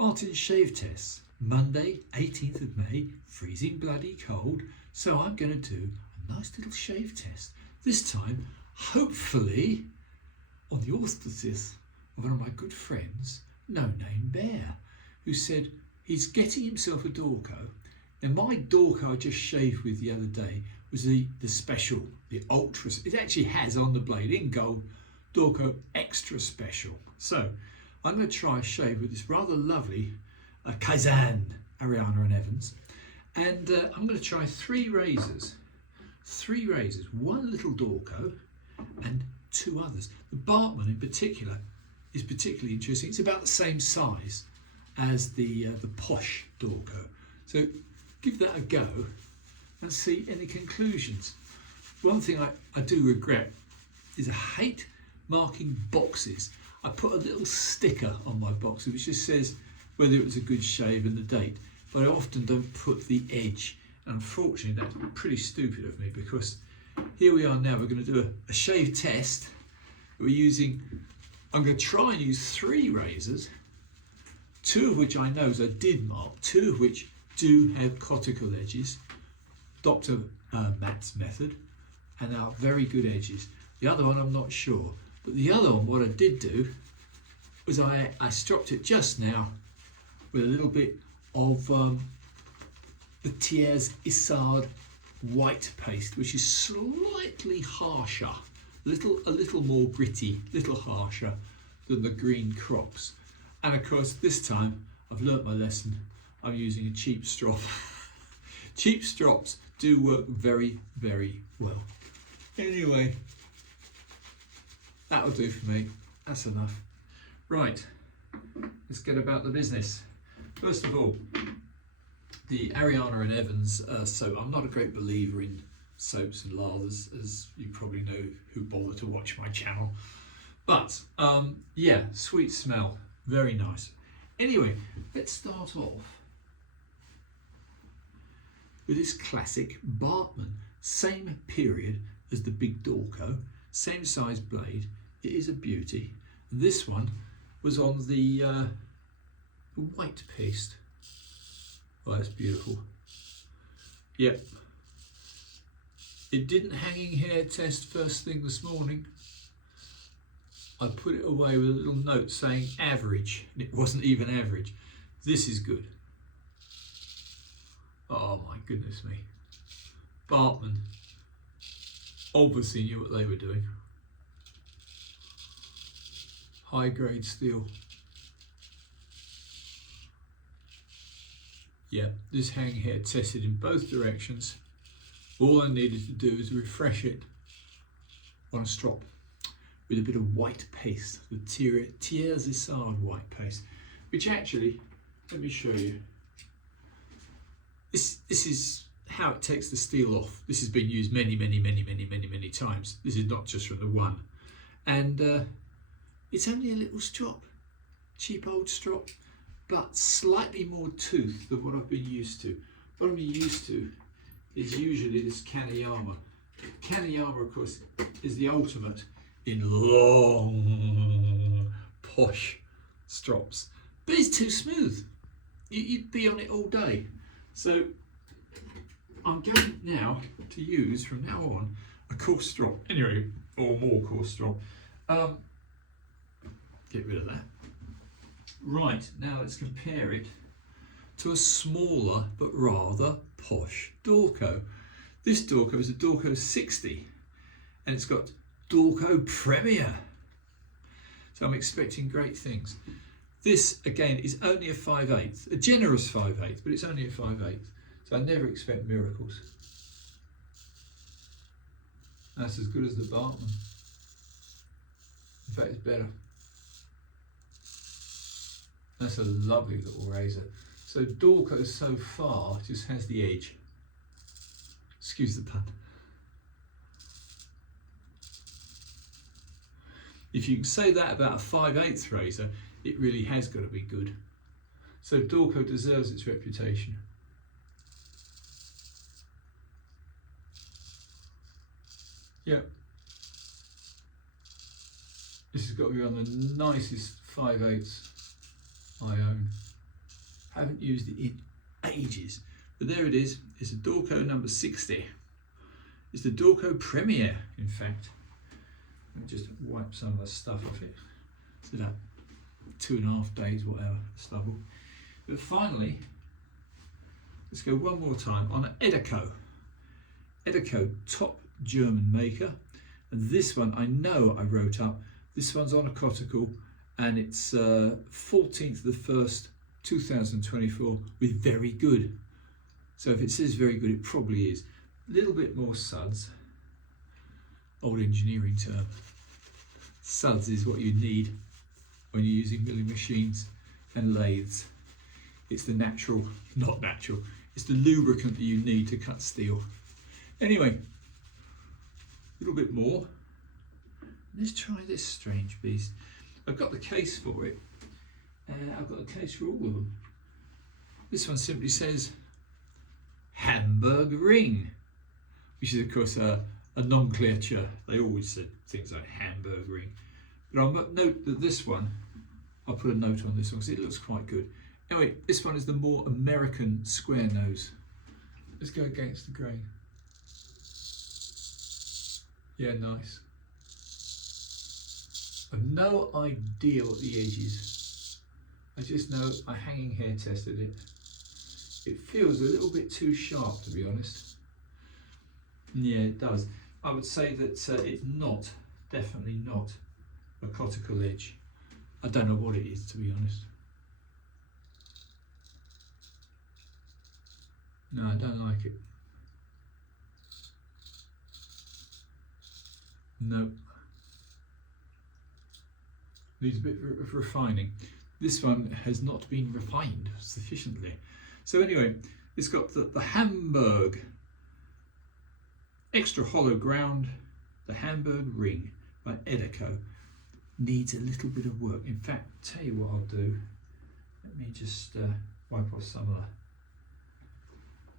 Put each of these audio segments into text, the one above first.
Martin's shave tests, Monday 18th of May, freezing bloody cold, so I'm going to do a nice little shave test. This time, hopefully, on the auspices of one of my good friends, No Name Bear, who said he's getting himself a Dorko. Now my Dorko I just shaved with the other day was the special, the ultra, it actually has on the blade in gold, Dorko Extra Special. So I'm going to try a shave with this rather lovely Kaizen Ariana and Evans, and I'm going to try three razors, one little Dorko and two others. The Bartman in particular is particularly interesting. It's about the same size as the posh Dorko. So give that a go and see any conclusions. One thing I do regret is I hate marking boxes. I put a little sticker on my boxes which just says whether it was a good shave and the date, but I often don't put the edge. And unfortunately that's pretty stupid of me, because here we are now, we're going to do a shave test. I'm going to try and use three razors, two of which I know I did mark, two of which do have Coticule edges, Dr. Matt's method, and are very good edges. The other one I'm not sure, but the other one, what I did do was I stropped it just now with a little bit of the Thiers Isard white paste, which is slightly harsher, a little more gritty, little harsher than the green crops. And of course this time I've learnt my lesson. I'm using a cheap strop. Cheap strops do work very, very well. Anyway, that'll do for me. That's enough. Right, let's get about the business. First of all, the Ariana and Evans soap. I'm not a great believer in soaps and lathers, as you probably know who bother to watch my channel. But yeah, sweet smell, very nice. Anyway, let's start off with this classic Bartman. Same period as the big Dorko, same size blade. It is a beauty. This one was on the white paste. Oh, that's beautiful. Yep. It didn't hanging hair test first thing this morning. I put it away with a little note saying average, and it wasn't even average. This is good. Oh my goodness me. Bartman obviously knew what they were doing. High grade steel. Yeah, this hang hair tested in both directions. All I needed to do is refresh it on a strop with a bit of white paste, the Thiers Isard white paste, which actually, let me show you. This is how it takes the steel off. This has been used many times. This is not just from the one. And it's only a little strop, cheap old strop, but slightly more tooth than what I've been used to. What I'm used to is usually this Kaneyama. Kaneyama, of course, is the ultimate in long, posh strops. But it's too smooth. You'd be on it all day. So I'm going now to use, from now on, a coarse strop. Anyway, or more coarse strop. Get rid of that. Right, now let's compare it to a smaller but rather posh Dorko. This Dorko is a Dorko 60 and it's got Dorko Premiere. So I'm expecting great things. This again is only a 5/8, a generous 5/8, but it's only a 5/8. So I never expect miracles. That's as good as the Bartman. In fact, it's better. That's a lovely little razor. So Dorko so far just has the edge. Excuse the pun. If you can say that about a 5/8 razor, it really has got to be good. So Dorko deserves its reputation. Yep. This has got to be one of the nicest 5/8 I own. Haven't used it in ages. But there it is. It's a Dorko number 60. It's the Dorko Premiere, in fact. Let me just wipe some of the stuff off it. So that 2.5 days, whatever, stubble. But finally, let's go one more time on an Edaco. Edaco, top German maker. And this one, I know I wrote up, this one's on a Coticule, and it's 14th of the 1st, 2024, with very good. So if it says very good, it probably is. A little bit more suds. Old engineering term. Suds is what you need when you're using milling machines and lathes. It's the natural, not natural, it's the lubricant that you need to cut steel. Anyway, a little bit more. Let's try this strange beast. I've got the case for it. I've got a case for all of them. This one simply says Hamburg ring, which is of course a nomenclature. They always said things like Hamburg ring. But I'll note that this one, I'll put a note on this one because it looks quite good. Anyway, this one is the more American square nose. Let's go against the grain. Yeah, nice. I've no idea what the edge is. I just know I hanging hair tested it. It feels a little bit too sharp, to be honest. Yeah, it does. I would say that it's not, definitely not, a Coticule edge. I don't know what it is, to be honest. No, I don't like it. No. Needs a bit of refining. This one has not been refined sufficiently. So anyway, it's got the Hamburg extra hollow ground, the Hamburg ring by Edaco. Needs a little bit of work. In fact, tell you what I'll do. Let me just wipe off some of the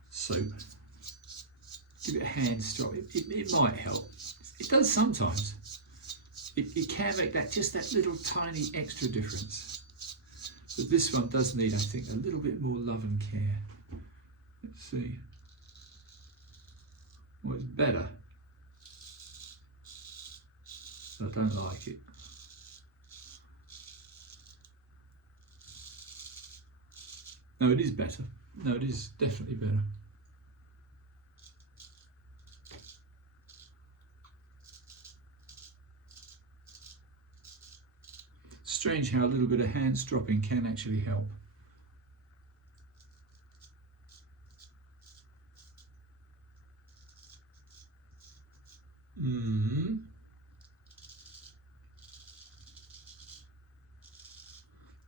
soap. Give it a hand strop. It might help. It does sometimes. It can make just that little tiny extra difference. But this one does need, I think, a little bit more love and care. Let's see. Well, it's better. But I don't like it. No, it is better. No, it is definitely better. Strange how a little bit of hand stropping can actually help.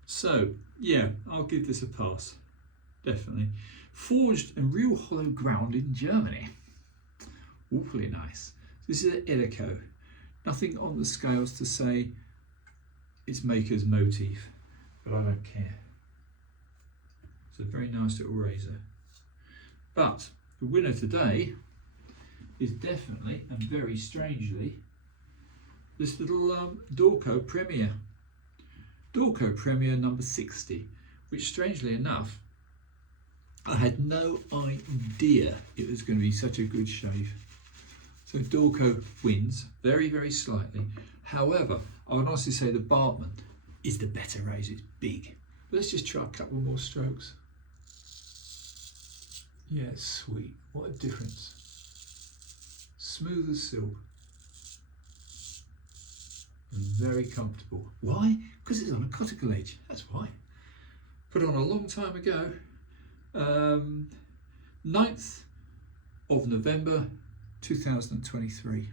So, yeah, I'll give this a pass. Definitely. Forged and real hollow ground in Germany. Awfully nice. This is an Edaco. Nothing on the scales to say its maker's motif, but I don't care. It's a very nice little razor. But the winner today is definitely, and very strangely, this little Dorko Premiere. Dorko Premiere number 60, which strangely enough, I had no idea it was going to be such a good shave. So Dorko wins, very, very slightly. However, I would honestly say the Bartman is the better razor. It's big. Let's just try a couple more strokes. Yeah, sweet. What a difference. Smooth as silk. And very comfortable. Why? Because it's on a Coticule edge. That's why. Put on a long time ago. 9th of November 2023.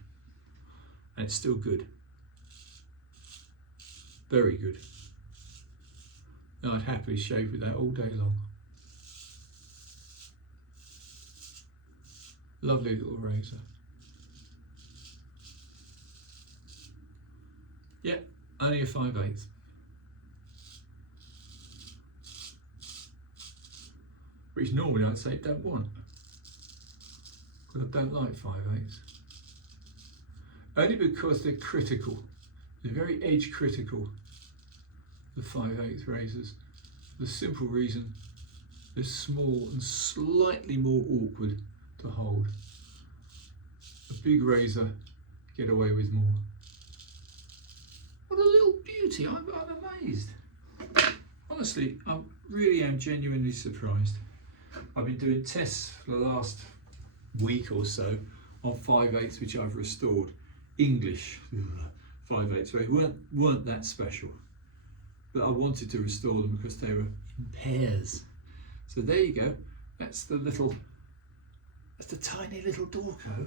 And it's still good. Very good. I'd happily shave with that all day long. Lovely little razor. Yeah, only a 5/8. Which normally I'd say don't want. Because I don't like 5/8. Only because they're critical. They're very edge critical, the 5/8 razors. The simple reason They're small and slightly more awkward to hold. A big razor, get away with more. What a little beauty, I'm amazed. Honestly, I really am genuinely surprised. I've been doing tests for the last week or so on 5/8 which I've restored. English 5/8, they weren't that special. But I wanted to restore them because they were in pairs. So there you go, that's the tiny little Dorko.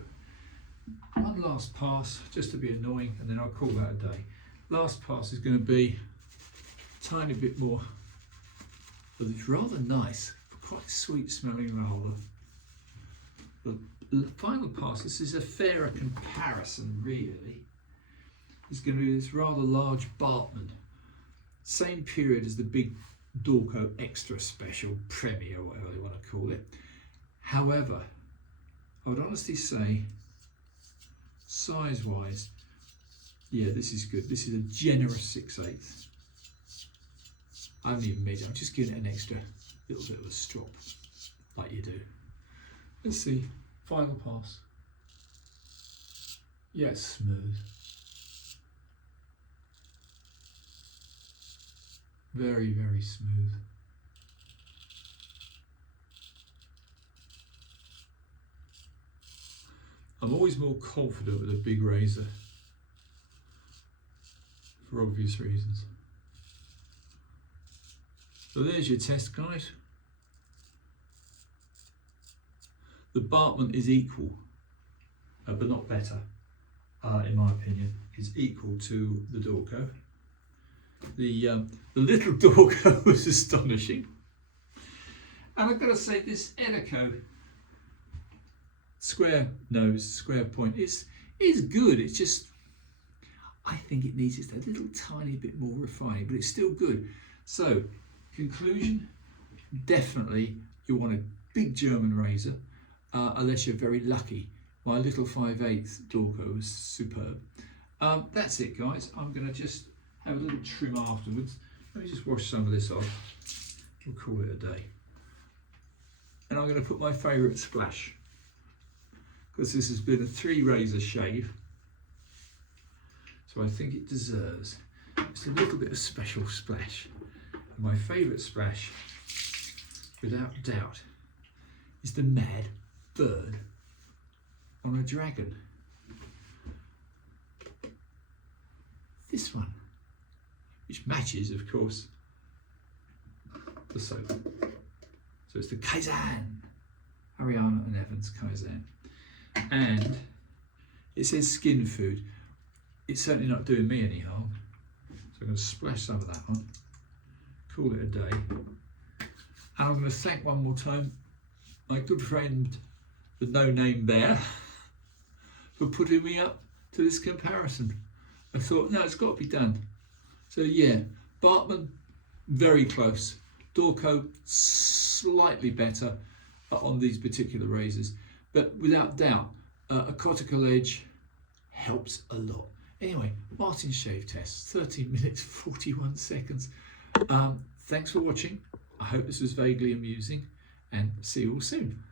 One last pass, just to be annoying, and then I'll call that a day. Last pass is going to be a tiny bit more, but it's rather nice, quite sweet smelling roller. The final pass, this is a fairer comparison really, is going to be this rather large Bartman. Same period as the big Dorko Extra Special Premiere, or whatever you want to call it. However, I would honestly say, size-wise, yeah, this is good. This is a generous 6/8. I haven't even made it. I'm just giving it an extra little bit of a strop, like you do. Let's see. Final pass. Yeah, it's smooth. Very, very smooth. I'm always more confident with a big razor, for obvious reasons. So there's your test, guys. The Bartman is equal, but not better, in my opinion. It's equal to the Dorko. The little Dorko was astonishing. And I've got to say, this Edaco square nose, square point is good. It's just, I think it needs just a little tiny bit more refining, but it's still good. So, conclusion, definitely you want a big German razor, unless you're very lucky. My little 5/8 Dorko was superb. That's it, guys. I'm going to just have a little trim afterwards. Let me just wash some of this off. We'll call it a day. And I'm going to put my favourite splash, because this has been a 3 razor shave, so I think it deserves just a little bit of special splash. And my favourite splash, without doubt, is the mad bird on a dragon. This one, which matches, of course, the soap. So it's the Kaizen, Ariana and Evans Kaizen. And it says skin food. It's certainly not doing me any harm. So I'm going to splash some of that on, call it a day. And I'm going to thank one more time my good friend, the no-name bear, for putting me up to this comparison. I thought, no, it's got to be done. So yeah, Bartman, very close. Dorko, slightly better on these particular razors. But without doubt, a Coticule edge helps a lot. Anyway, Martin's shave test, 13 minutes, 41 seconds. Thanks for watching. I hope this was vaguely amusing, and see you all soon.